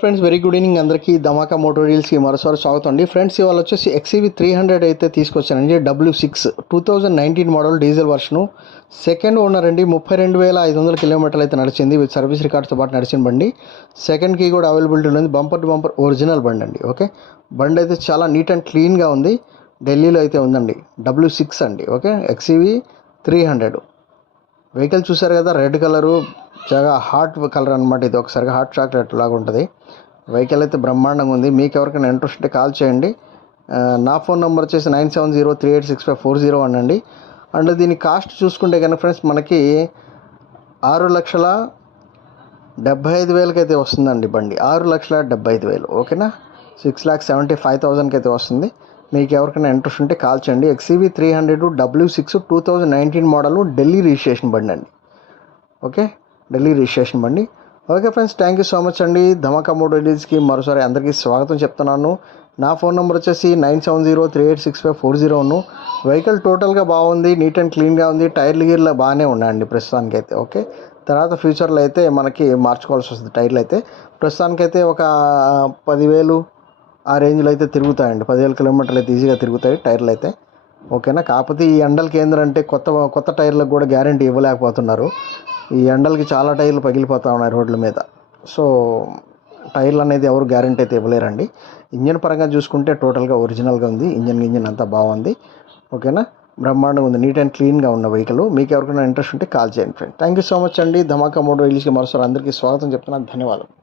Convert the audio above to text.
Friends very good evening అందరికీ. ధమాకా మోటోరియల్స్కి మరోసారి స్వాగతం అండి. ఫ్రెండ్స్ ఇవాళ వచ్చేసి ఎక్సీవీ త్రీ హండ్రెడ్ అయితే తీసుకొచ్చానండి. W six two thousand nineteen model diesel version second owner అండి. ముప్పై రెండు వేల ఐదు వందల కిలోమీటర్లు అయితే నడిచింది. విత్ సర్వీస్ రికార్డ్స్తో పాటు నడిచిన బండి. సెకండ్ కీ కూడా అవైలబిలిటీ ఉంది. బంపర్ టు బంపర్ ఒరిజినల్ బండి అండి. ఓకే బండి అయితే చాలా నీట్ అండ్ క్లీన్గా ఉంది. ఢిల్లీలో అయితే ఉందండి. డబ్ల్యూ సిక్స్ అండి. Okay XUV three hundred vehicle చూసారు కదా? రెడ్ కలరు చాలా హాట్ కలర్ అనమాట ఇది ఒకసారిగా హాట్ చాక్లెట్ లాగా ఉంటుంది. వెహికల్ అయితే బ్రహ్మాండంగా ఉంది. మీకు ఎవరికైనా ఇంట్రెస్ట్ ఉంటే కాల్ చేయండి. నా ఫోన్ నెంబర్ వచ్చేసి nine seven zero three eight six five four zero one అండి. అండ్ దీని కాస్ట్ చూసుకుంటే కనుక ఫ్రెండ్స్ మనకి ఆరు లక్షల డెబ్బై ఐదు వేలకి అయితే వస్తుందండి బండి. ఆరు లక్షల డెబ్బై ఐదు వేలు. ఓకేనా? సిక్స్ ల్యాక్ సెవెంటీ ఫైవ్ థౌజండ్కి అయితే వస్తుంది. మీకు ఎవరికైనా ఇంట్రెస్ట్ ఉంటే కాల్ చేయండి. XUV three hundred W six two thousand nineteen model Delhi registration బండి అండి. ఓకే? ఢిల్లీ రిజిస్ట్రేషన్ బండి. Okay friends thank you so much అండి. ధమాకా మోడల్స్కి మరోసారి అందరికీ స్వాగతం చెప్తున్నాను. నా ఫోన్ నెంబర్ వచ్చేసి nine seven zero three eight six five four zero one vehicle టోటల్గా బాగుంది నీట్ అండ్ క్లీన్గా ఉంది టైర్లు గీర్లు బాగానే ఉన్నాయండి ప్రస్తుతానికి అయితే ఓకే? తర్వాత ఫ్యూచర్లో అయితే మనకి మార్చుకోవాల్సి వస్తుంది టైర్లు అయితే. ప్రస్తుతానికైతే ఒక పదివేలు ఆ రేంజ్లో అయితే తిరుగుతాయండి. పదివేల కిలోమీటర్లు అయితే ఈజీగా తిరుగుతాయి టైర్లు అయితే. ఓకేనా? కాకపోతే ఈ ఎండలకి ఏంద్రంటే కొత్త కొత్త టైర్లకు కూడా గ్యారంటీ ఇవ్వలేకపోతున్నారు. ఈ ఎండలకి చాలా టైర్లు పగిలిపోతూ ఉన్నాయి రోడ్ల మీద. సో టైర్లు అనేది ఎవరు గ్యారంటీ అయితే ఇవ్వలేరండి. ఇంజన్ పరంగా చూసుకుంటే టోటల్గా ఒరిజినల్గా ఉంది. ఇంజన్ ఇంజన్ అంతా బాగుంది. ఓకేనా? బ్రహ్మాండంగా ఉంది. నీట్ అండ్ క్లీన్గా ఉన్న వెహికల్. మీకు ఎవరికైనా ఇంట్రెస్ట్ ఉంటే కాల్ చేయండి friend. Thank you so much అండి. ధమాకా మోటో ఇల్స్కి మరోసారి అందరికీ స్వాగతం చెప్తున్నాను. ధన్యవాదాలు